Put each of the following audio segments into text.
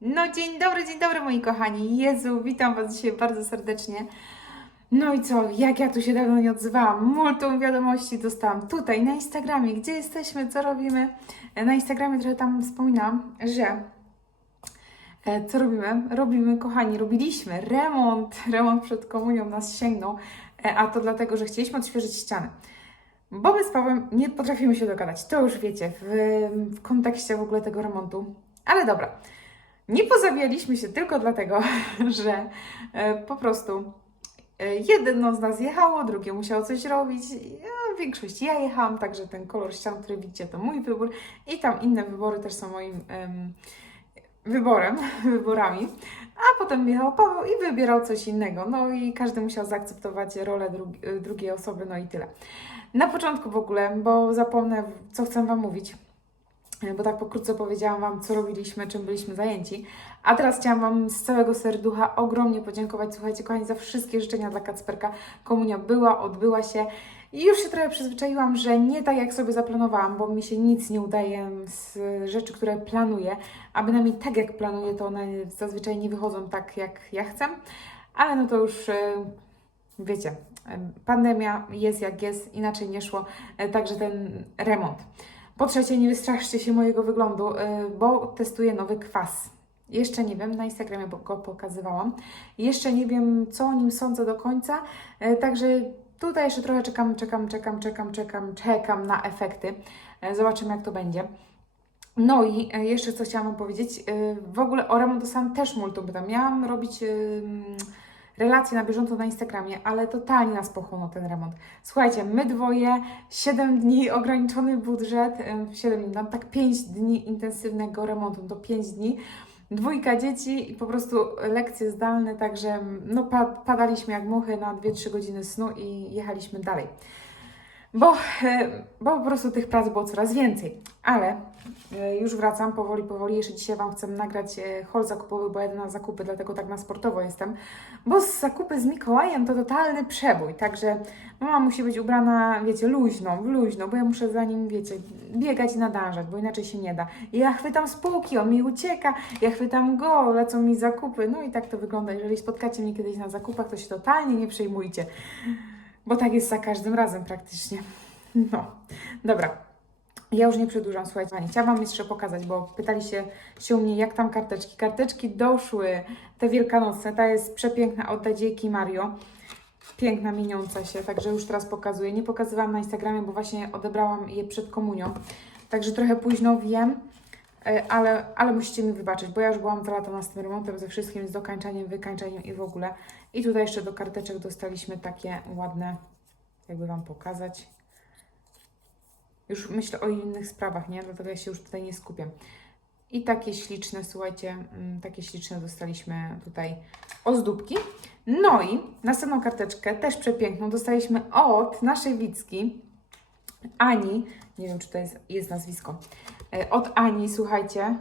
No dzień dobry, dzień dobry moi kochani. Jezu, witam Was dzisiaj bardzo serdecznie. No i co, jak ja tu się dawno nie odzywałam? Multum wiadomości dostałam tutaj na Instagramie. Gdzie jesteśmy, co robimy? E, Na Instagramie trochę tam wspominam, że e, co robimy? Robimy, kochani, robiliśmy remont. Remont przed komunią nas sięgnął, e, a to dlatego, że chcieliśmy odświeżyć ściany. Bo my z Pawłem nie potrafimy się dogadać. To już wiecie, w, w kontekście w ogóle tego remontu. Ale dobra. Nie pozabijaliśmy się tylko dlatego, że e, po prostu e, jedno z nas jechało, drugie musiało coś robić. Ja, w większości ja jechałam, także ten kolor ścian, który widzicie, to mój wybór. I tam inne wybory też są moim em, wyborem, wyborami. A potem jechał Paweł i wybierał coś innego. No i każdy musiał zaakceptować rolę drugi, e, drugiej osoby, no i tyle. Na początku w ogóle, bo zapomnę, co chcę Wam mówić bo tak pokrótce powiedziałam Wam, co robiliśmy, czym byliśmy zajęci. A teraz chciałam Wam z całego serducha ogromnie podziękować, słuchajcie, kochani, za wszystkie życzenia dla Kacperka. Komunia była, odbyła się i już się trochę przyzwyczaiłam, że nie tak jak sobie zaplanowałam, bo mi się nic nie udaje z rzeczy, które planuję, a bynajmniej tak jak planuję, to one zazwyczaj nie wychodzą tak, jak ja chcę, ale no to już... e, Wiecie, e, pandemia jest jak jest, inaczej nie szło, e, także ten remont. Po trzecie, nie wystraszcie się mojego wyglądu, y, bo testuję nowy kwas. Jeszcze nie wiem, na Instagramie go pokazywałam. Jeszcze nie wiem, co o nim sądzę do końca, y, także tutaj jeszcze trochę czekam, czekam, czekam, czekam, czekam, czekam na efekty. Y, Zobaczymy, jak to będzie. No i jeszcze co chciałam powiedzieć, w ogóle o remont dostałam też multum. Miałam robić relacje na bieżąco na Instagramie, ale totalnie nas pochłonął ten remont. Słuchajcie, my dwoje, 7 dni, ograniczony budżet, em, 7 dni, no tak 5 dni intensywnego remontu, to 5 dni, dwójka dzieci i po prostu lekcje zdalne, także no, pa- padaliśmy jak muchy na 2-3 godziny snu i jechaliśmy dalej. Bo, e, bo po prostu tych prac było coraz więcej. Ale e, już wracam powoli, powoli. Jeszcze dzisiaj Wam chcę nagrać e, haul zakupowy, bo jadę na zakupy, dlatego tak na sportowo jestem. Bo z zakupy z Mikołajem to totalny przebój. Także mama musi być ubrana, wiecie, luźno, luźno, bo ja muszę za nim, wiecie, biegać i nadążać, bo inaczej się nie da. I ja chwytam spółki, on mi ucieka, ja chwytam go, lecą mi zakupy. No i tak to wygląda. Jeżeli spotkacie mnie kiedyś na zakupach, to się totalnie nie przejmujcie. Bo tak jest za każdym razem praktycznie. No, dobra. Ja już nie przedłużam, słuchajcie. Chciałam Wam jeszcze pokazać, bo pytali się, się mnie, jak tam karteczki. Karteczki doszły, te wielkanocne, ta jest przepiękna od Dadziejki Mario. Piękna, mieniąca się, także już teraz pokazuję. Nie pokazywałam na Instagramie, bo właśnie odebrałam je przed komunią. Także trochę późno wiem, e, ale, ale musicie mi wybaczyć, bo ja już byłam dwa lata z tym remontem, ze wszystkim, z dokańczaniem, wykańczaniem i w ogóle. I tutaj jeszcze do karteczek dostaliśmy takie ładne, jakby Wam pokazać. Już myślę o innych sprawach, nie? Dlatego ja się już tutaj nie skupiam. I takie śliczne, słuchajcie, mm, takie śliczne dostaliśmy tutaj ozdóbki. No i następną karteczkę, też przepiękną, dostaliśmy od naszej Wicki, Ani. Nie wiem, czy to jest, jest nazwisko. E, Od Ani, słuchajcie.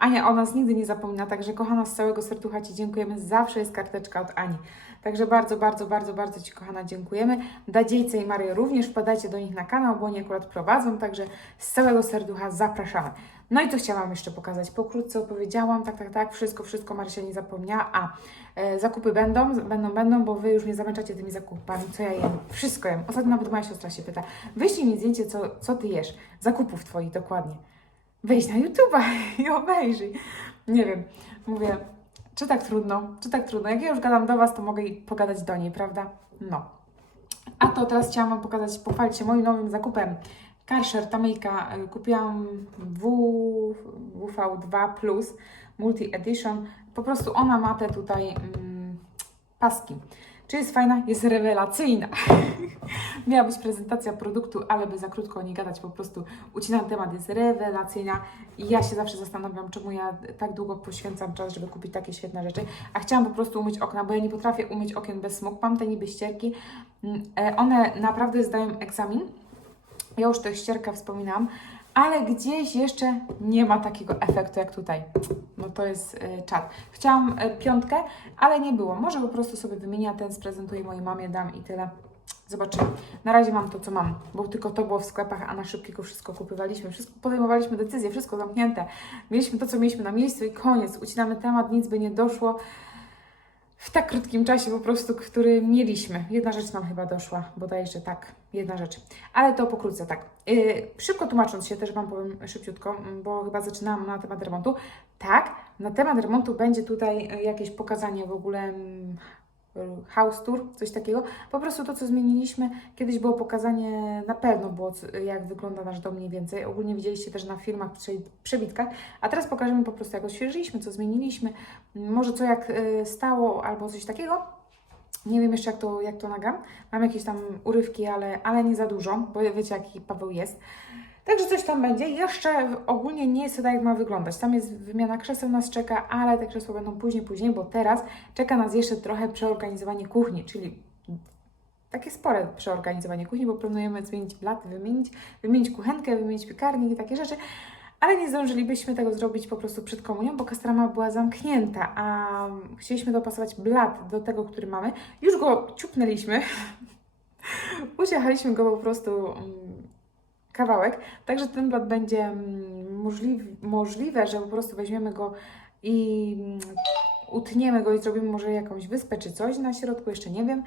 Ania o nas nigdy nie zapomina, także kochana z całego serducha Ci dziękujemy. Zawsze jest karteczka od Ani. Także bardzo, bardzo, bardzo, bardzo Ci kochana dziękujemy. Dadziejce i Mario również wpadajcie do nich na kanał, bo oni akurat prowadzą, także z całego serducha zapraszamy. No i co chciałam jeszcze pokazać? Pokrótce opowiedziałam, tak, tak, tak, wszystko, wszystko Marysia nie zapomniała. A, e, zakupy będą, będą, będą, bo Wy już mnie zamęczacie tymi zakupami, co ja jem. Wszystko jem. Ostatnio nawet moja siostra się pyta, wyślij mi zdjęcie, co, co Ty jesz. Zakupów Twoich, dokładnie wejdź na YouTube'a i obejrzyj. Nie wiem, mówię, czy tak trudno, czy tak trudno. Jak ja już gadam do Was, to mogę pogadać do niej, prawda? No. A to teraz chciałam Wam pokazać, pochwalić się moim nowym zakupem. Karcher, Tamejka, kupiłam w, WV2 Plus Multi Edition. Po prostu ona ma te tutaj mm, paski. Czy jest fajna? Jest rewelacyjna. Miała być prezentacja produktu, ale by za krótko nie gadać, po prostu ucinam temat, jest rewelacyjna. I ja się zawsze zastanawiam, czemu ja tak długo poświęcam czas, żeby kupić takie świetne rzeczy, a chciałam po prostu umyć okna, bo ja nie potrafię umyć okien bez smug, mam te niby ścierki, Mm, e, one naprawdę zdają egzamin, ja już tę ścierkę wspominałam, ale gdzieś jeszcze nie ma takiego efektu jak tutaj. No to jest y, czad. Chciałam y, piątkę, ale nie było. Może po prostu sobie wymienię ten, sprezentuję mojej mamie, dam i tyle. Zobaczymy. Na razie mam to, co mam, bo tylko to było w sklepach, a na szybkiego wszystko kupywaliśmy, wszystko podejmowaliśmy decyzje, wszystko zamknięte. Mieliśmy to, co mieliśmy na miejscu i koniec. Ucinamy temat, nic by nie doszło w tak krótkim czasie po prostu, który mieliśmy. Jedna rzecz nam chyba doszła, bodajże tak, jedna rzecz. Ale to pokrótce tak. Yy, szybko tłumacząc się, też Wam powiem szybciutko, mm, bo chyba zaczynałam na temat remontu. Tak, na temat remontu będzie tutaj y, jakieś pokazanie w ogóle mm, house tour, coś takiego. Po prostu to, co zmieniliśmy, kiedyś było pokazanie, na pewno było, jak wygląda nasz dom mniej więcej. Ogólnie widzieliście też na filmach, prze- przebitkach, a teraz pokażemy po prostu, jak odświeżyliśmy, co zmieniliśmy, m, może co jak y, stało, albo coś takiego. Nie wiem jeszcze, jak to, jak to nagram. Mam jakieś tam urywki, ale, ale nie za dużo, bo wiecie, jaki Paweł jest. Także coś tam będzie. Jeszcze ogólnie nie jest to tak, jak ma wyglądać. Tam jest wymiana krzeseł, nas czeka, ale te krzesła będą później, później, bo teraz czeka nas jeszcze trochę przeorganizowanie kuchni, czyli takie spore przeorganizowanie kuchni, bo planujemy zmienić blat, wymienić, wymienić kuchenkę, wymienić piekarnik i takie rzeczy. Ale nie zdążylibyśmy tego zrobić po prostu przed komunią, bo kastrama była zamknięta, a chcieliśmy dopasować blat do tego, który mamy. Już go ciupnęliśmy, uciechaliśmy go po prostu mm, kawałek, także ten blat będzie mm, możliw, możliwe, że po prostu weźmiemy go i mm, utniemy go i zrobimy może jakąś wyspę czy coś na środku, jeszcze nie wiem.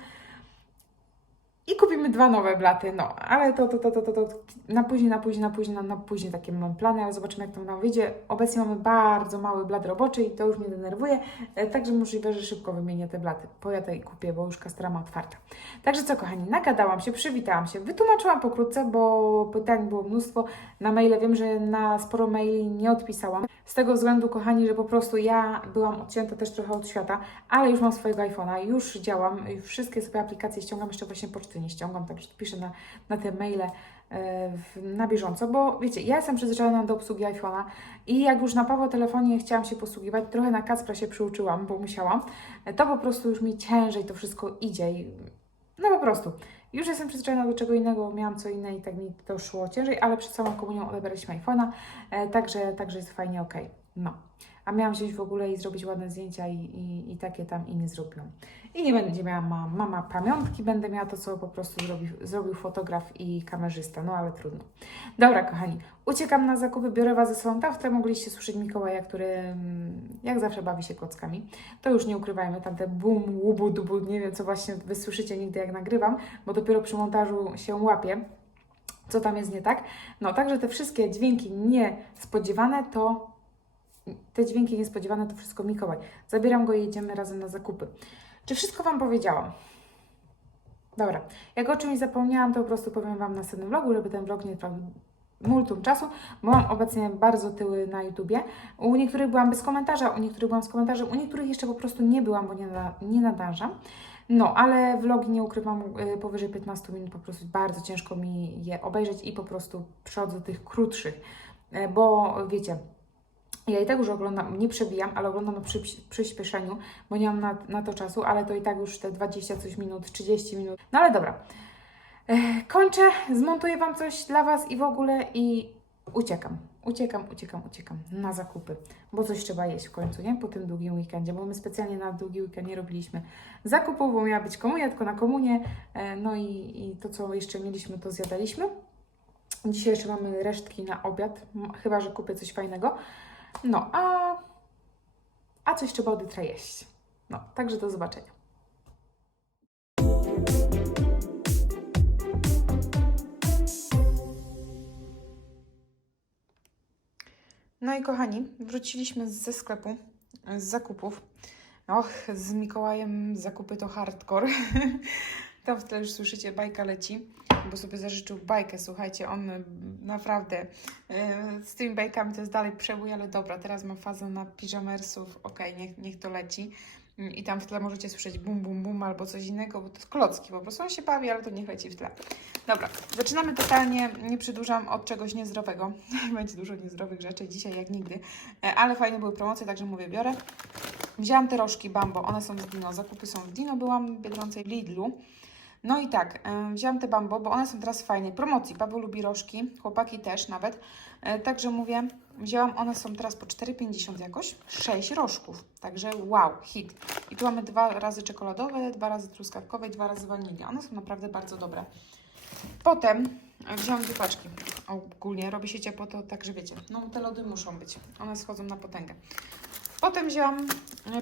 Kupimy dwa nowe blaty, no, ale to, to, to, to, to, to na później, na później, na później, na, na później takie mam plany, ale zobaczymy jak to nam wyjdzie. Obecnie mamy bardzo mały blat roboczy i to już mnie denerwuje, e, także możliwe, że szybko wymienię te blaty. Pojadę i kupię, bo już kastra ma otwarta. Także co kochani, nagadałam się, przywitałam się, wytłumaczyłam pokrótce, bo pytań było mnóstwo. Na maile wiem, że na sporo maili nie odpisałam. Z tego względu, kochani, że po prostu ja byłam odcięta też trochę od świata, ale już mam swojego iPhone'a, już działam, wszystkie sobie aplikacje ściągam, jeszcze właśnie poczty nie ściągam, także piszę na, na te maile e, na bieżąco, bo wiecie, ja jestem przyzwyczajona do obsługi iPhone'a i jak już na Paweł telefonie chciałam się posługiwać, trochę na Kacpra się przyuczyłam, bo musiałam, e, to po prostu już mi ciężej to wszystko idzie i no po prostu. Już jestem przyzwyczajona do czego innego, miałam co inne i tak mi to szło ciężej, ale przed samą komunią odebraliśmy iPhone'a, e, także, także jest fajnie, ok. No. A miałam wziąć w ogóle i zrobić ładne zdjęcia i, i, i takie tam i nie zrobiłam. I nie będzie miała ma, mama pamiątki, będę miała to, co po prostu zrobi, zrobił fotograf i kamerzysta, no ale trudno. Dobra, kochani, uciekam na zakupy, biorę Was ze sobą. Tam wtedy mogliście słyszeć Mikołaja, który mm, jak zawsze bawi się klockami. To już nie ukrywajmy, tam te bum, łubu, dubu, nie wiem co właśnie Wy słyszycie nigdy jak nagrywam, bo dopiero przy montażu się łapię, co tam jest nie tak. No, także te wszystkie dźwięki niespodziewane to te dźwięki niespodziewane to wszystko Mikołaj. Zabieram go i jedziemy razem na zakupy. Czy wszystko Wam powiedziałam? Dobra, jak o czymś zapomniałam, to po prostu powiem Wam na następnym vlogu, żeby ten vlog nie trwał multum czasu, bo mam obecnie bardzo tyły na YouTubie. U niektórych byłam bez komentarza, u niektórych byłam z komentarzem, u niektórych jeszcze po prostu nie byłam, bo nie, na, nie nadążam. No, ale vlogi nie ukrywam y, powyżej 15 minut, po prostu bardzo ciężko mi je obejrzeć i po prostu przechodzę do tych krótszych, Y, bo wiecie, ja i tak już oglądam, nie przebijam, ale oglądam przy, przyspieszeniu, bo nie mam na, na to czasu, ale to i tak już te 20 coś minut, 30 minut. No ale dobra. Kończę, zmontuję Wam coś dla Was i w ogóle i uciekam. Uciekam, uciekam, uciekam na zakupy, bo coś trzeba jeść w końcu, nie? Po tym długim weekendzie, bo my specjalnie na długi weekend nie robiliśmy zakupów, bo miała być komunia, tylko na komunię, e, no i, i to, co jeszcze mieliśmy, to zjadaliśmy. Dzisiaj jeszcze mamy resztki na obiad, chyba, że kupię coś fajnego. No, a, a coś trzeba od jutra jeść. No, także do zobaczenia. No i kochani, wróciliśmy ze sklepu, z zakupów. Och, z Mikołajem zakupy to hardcore. Tam w tle już słyszycie, bajka leci, bo sobie zażyczył bajkę. Słuchajcie, on y, naprawdę e, z tymi bajkami to jest dalej przebój, ale dobra, teraz mam fazę na pijamersów. Okej, niech, niech to leci. Mm, I tam w tle możecie słyszeć bum, bum, bum albo coś innego, bo to jest klocki po prostu. On się bawi, ale to niech leci w tle. Dobra, zaczynamy totalnie, nie przedłużam od czegoś niezdrowego. Będzie dużo niezdrowych rzeczy dzisiaj jak nigdy, E, ale fajne były promocje, także mówię, biorę. Wzięłam te rożki Bambo, one są z Dino, zakupy są w Dino, byłam w Biedronce Lidlu. No i tak, e, wzięłam te Bambo, bo one są teraz w fajnej promocji. Paweł lubi rożki, chłopaki też nawet. E, także mówię, Wzięłam, one są teraz po 4,50 jakoś, 6 rożków, także wow, hit. I tu mamy dwa razy czekoladowe, dwa razy truskawkowe i dwa razy wanilia. One są naprawdę bardzo dobre. Potem e, wziąłam dwie paczki. Ogólnie robi się ciepło, to także wiecie, no te lody muszą być, one schodzą na potęgę. Potem wzięłam e,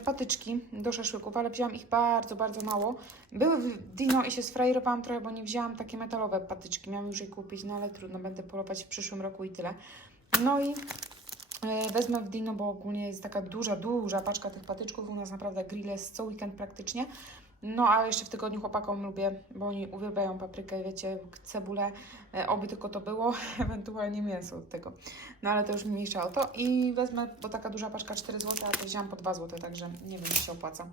patyczki do szaszłyków, ale wzięłam ich bardzo, bardzo mało. Były w Dino i się sfrajerowałam trochę, bo nie wzięłam takie metalowe patyczki. Miałam już je kupić, no ale trudno, będę polować w przyszłym roku i tyle. No i e, wezmę w Dino, bo ogólnie jest taka duża, duża paczka tych patyczków. U nas naprawdę grill jest co weekend praktycznie. No, a jeszcze w tygodniu chłopakom lubię, bo oni uwielbiają paprykę, wiecie, cebulę, e, oby tylko to było, ewentualnie mięso od tego. No, ale to już mniejsza o to. I wezmę, bo taka duża paczka 4 zł, a to wzięłam po 2 zł, także nie wiem, czy się opłaca.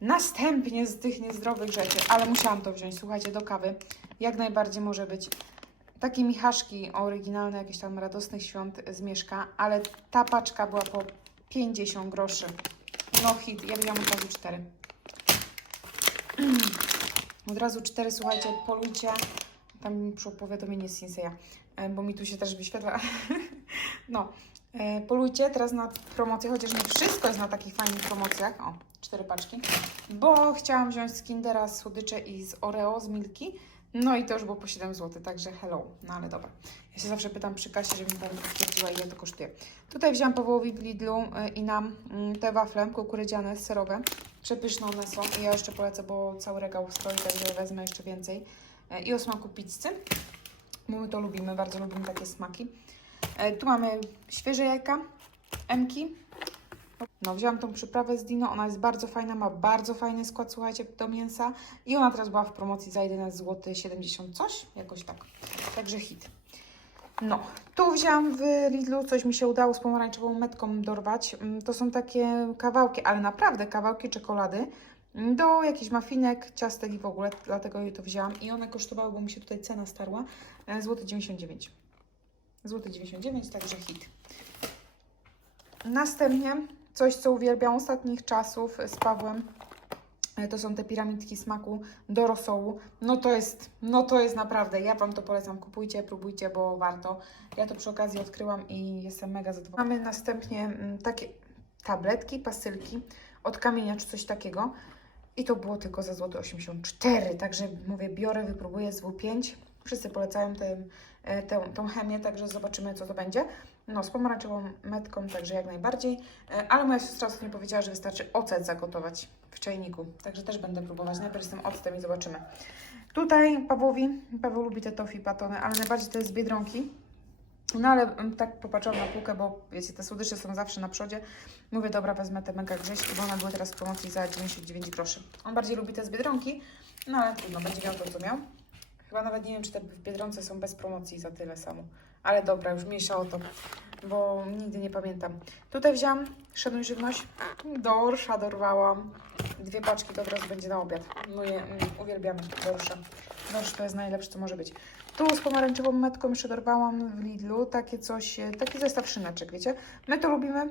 Następnie z tych niezdrowych rzeczy, ale musiałam to wziąć, słuchajcie, do kawy. Jak najbardziej może być takie michaszki oryginalne, jakieś tam radosnych świąt z Mieszka, ale ta paczka była po 50 groszy. No hit, ja wziąłam od razu 4. Od razu 4, słuchajcie, polujcie. Tam przyszło powiadomienie z Sinseya, e, bo mi tu się też wyświetla. no, e, polujcie teraz na promocję, chociaż nie wszystko jest na takich fajnych promocjach. O, cztery paczki. Bo chciałam wziąć z Kindera słodycze i z Oreo, z Milki. No i to już było po 7 zł, także hello. No ale dobra. Ja się zawsze pytam przy kasie, żeby mi Pani potwierdziła, ile to kosztuje. Tutaj wziąłam po Wołowi w Lidlu y, i nam mm, te wafle kukurydziane, serowe. Przepyszne one są i ja jeszcze polecę, bo cały regał stoi, także wezmę jeszcze więcej. E, I o smaku pizzy, my to lubimy, bardzo lubimy takie smaki. E, Tu mamy świeże jajka, emki. No, wzięłam tą przyprawę z Dino, ona jest bardzo fajna, ma bardzo fajny skład, słuchajcie, do mięsa. I ona teraz była w promocji za 11 zł 70 coś, jakoś tak. Także hit. No, tu wzięłam w Lidlu, coś mi się udało z pomarańczową metką dorwać. Mm, To są takie kawałki, ale naprawdę kawałki czekolady mm, do jakichś mafinek, ciastek i w ogóle, dlatego je to wzięłam. I one kosztowały, bo mi się tutaj cena starła, e, złoty 99 złoty 99, także hit. Następnie coś, co uwielbiam ostatnich czasów z Pawłem, e, to są te piramidki smaku do rosołu. No to jest, no to jest naprawdę, ja Wam to polecam, kupujcie, próbujcie, bo warto. Ja to przy okazji odkryłam i jestem mega zadowolona. Mamy następnie mm, takie tabletki, pasylki od kamienia czy coś takiego. I to było tylko za złoty 84, także mówię, biorę, wypróbuję z W5. Wszyscy polecają tę, e, tę, tą chemię, także zobaczymy, co to będzie. No, z pomarańczową metką, także jak najbardziej. E, Ale moja siostra ostatnio powiedziała, że wystarczy ocet zagotować w czajniku. Także też będę próbować. Najpierw z tym octem i zobaczymy. Tutaj Pawłowi, Paweł lubi te tofi batony, ale najbardziej jest z Biedronki. No ale mm, tak popatrzyłam na półkę, bo wiecie, te słodycze są zawsze na przodzie. Mówię, dobra, wezmę te mega grześki, bo one były teraz w promocji za 99 groszy. On bardziej lubi te z Biedronki, no ale trudno, będzie miał to, co miał. Chyba nawet nie wiem, czy te w Biedronce są bez promocji za tyle samo. Ale dobra, już mniejsza o to, bo nigdy nie pamiętam. Tutaj wziąłam szanuj żywność. Dorsza dorwałam. Dwie paczki to teraz będzie na obiad. No je, mm, uwielbiamy dorsze. Dorsz to jest najlepsze, co może być. Tu z pomarańczową metką jeszcze dorwałam w Lidlu takie coś, e, taki zestaw szyneczek, wiecie? My to lubimy.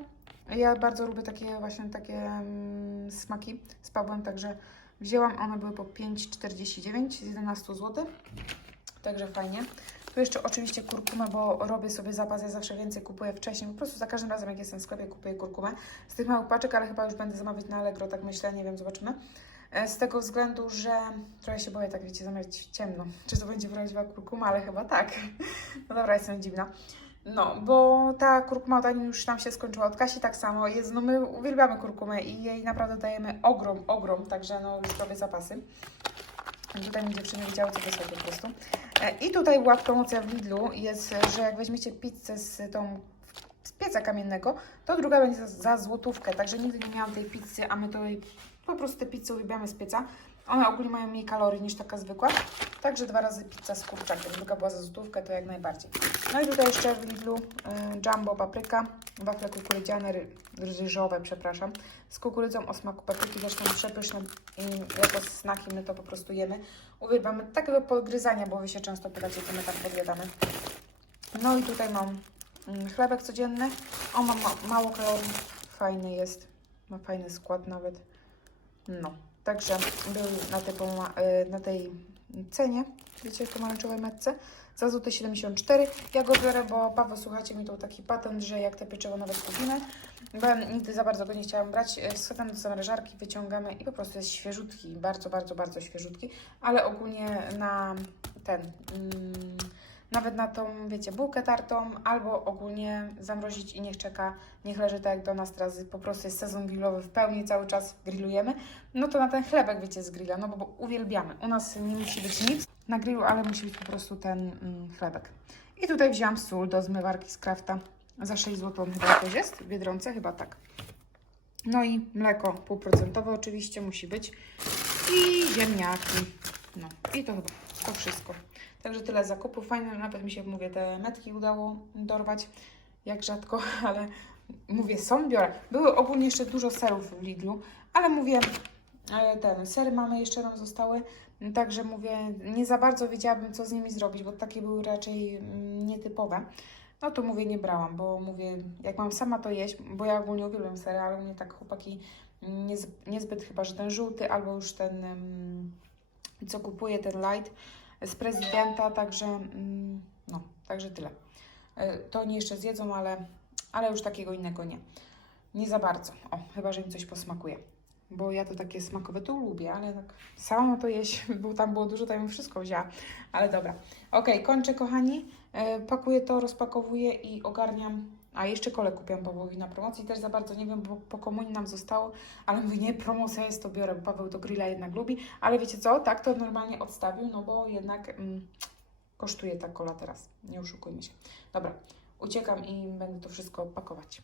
Ja bardzo lubię takie właśnie takie mm, smaki z Pawłem, także wzięłam. One były po 5,49 z 11 zł. Także fajnie. Tu jeszcze oczywiście kurkumę, bo robię sobie zapas, ja zawsze więcej kupuję wcześniej. Po prostu za każdym razem, jak jestem w sklepie, kupuję kurkumę z tych małych paczek, ale chyba już będę zamawiać na Allegro, tak myślę, nie wiem, zobaczymy. E, Z tego względu, że trochę się boję, tak wiecie, zamawiać ciemno. Czy to będzie prawdziwa kurkuma, ale chyba tak. No dobra, jestem dziwna. No, bo ta kurkuma od Ani już nam się skończyła, od Kasi tak samo jest, no my uwielbiamy kurkumę i jej naprawdę dajemy ogrom, ogrom, także no już robię zapasy. Tutaj mi dziewczyny wiedziały, co wysłać po prostu. E, I tutaj była promocja w Lidlu, jest, że jak weźmiecie pizzę z tą z pieca kamiennego, to druga będzie za, za złotówkę, także nigdy nie miałam tej pizzy, a my to po prostu te pizze uwielbiamy z pieca. One ogólnie mają mniej kalorii niż taka zwykła, także dwa razy pizza z kurczakiem. Druga była za złotówkę, to jak najbardziej. No i tutaj jeszcze w Lidlu y, jumbo papryka, wafle kukurydziane, ry, ryżowe, przepraszam, z kukurydzą o smaku papryki, zresztą przepyszne i jako snaki my to po prostu jemy. Uwielbiamy takiego podgryzania, bo Wy się często pytacie, co my tam podjadamy. No i tutaj mam mm, chlebek codzienny. On ma, ma mało kalorii, fajny jest, ma fajny skład nawet. No, także był na tej, y, na tej cenie, wiecie, pomarańczowej metce, za złote 74. Ja go biorę, bo Paweł, słuchajcie, mi to taki patent, że jak te pieczywo nawet kupimy, bo ja nigdy za bardzo go nie chciałam brać, e, schwytam do zamrażarki, wyciągamy i po prostu jest świeżutki, bardzo, bardzo, bardzo świeżutki, ale ogólnie na ten, mm, nawet na tą, wiecie, bułkę tartą, albo ogólnie zamrozić i niech czeka, niech leży tak jak do nas teraz, po prostu jest sezon grillowy w pełni, cały czas grillujemy, no to na ten chlebek, wiecie, z grilla, no bo, bo uwielbiamy. U nas nie musi być nic na grillu, ale musi być po prostu ten mm, chlebek. I tutaj wzięłam sól do zmywarki z Krafta. Za 6 zł chyba jakoś jest, w Biedronce, chyba tak. No i mleko półprocentowe oczywiście musi być. I ziemniaki. No i to chyba to wszystko. Także tyle zakupów. Fajne, nawet mi się, mówię, te metki udało dorwać. Jak rzadko, ale mówię, są, biorę. Były ogólnie jeszcze dużo serów w Lidlu, ale mówię, e, ten, sery mamy jeszcze nam zostały. Także mówię, nie za bardzo wiedziałabym, co z nimi zrobić, bo takie były raczej mm, nietypowe. No to mówię, nie brałam, bo mówię, jak mam sama to jeść, bo ja ogólnie uwielbiam sery, ale mnie tak chłopaki mm, niez, niezbyt chyba, że ten żółty albo już ten, mm, co kupuję, ten light z prezydenta, także mm, no, także tyle. E, To oni jeszcze zjedzą, ale, ale już takiego innego nie. Nie za bardzo. O, chyba, że im coś posmakuje. Bo ja to takie smakowe to lubię, ale tak sama to jeść, bo tam było dużo, bym wszystko wzięła. Ale dobra. Ok, kończę kochani. E, pakuję to, rozpakowuję i ogarniam. A jeszcze kole kupiłam Pawłowi na promocji. Też za bardzo nie wiem, bo po komunii nam zostało. Ale mówię, nie, promocja jest, to biorę, bo Paweł to grilla jednak lubi. Ale wiecie co, tak to normalnie odstawił, no bo jednak mm, kosztuje ta kola teraz. Nie oszukujmy się. Dobra, uciekam i będę to wszystko pakować.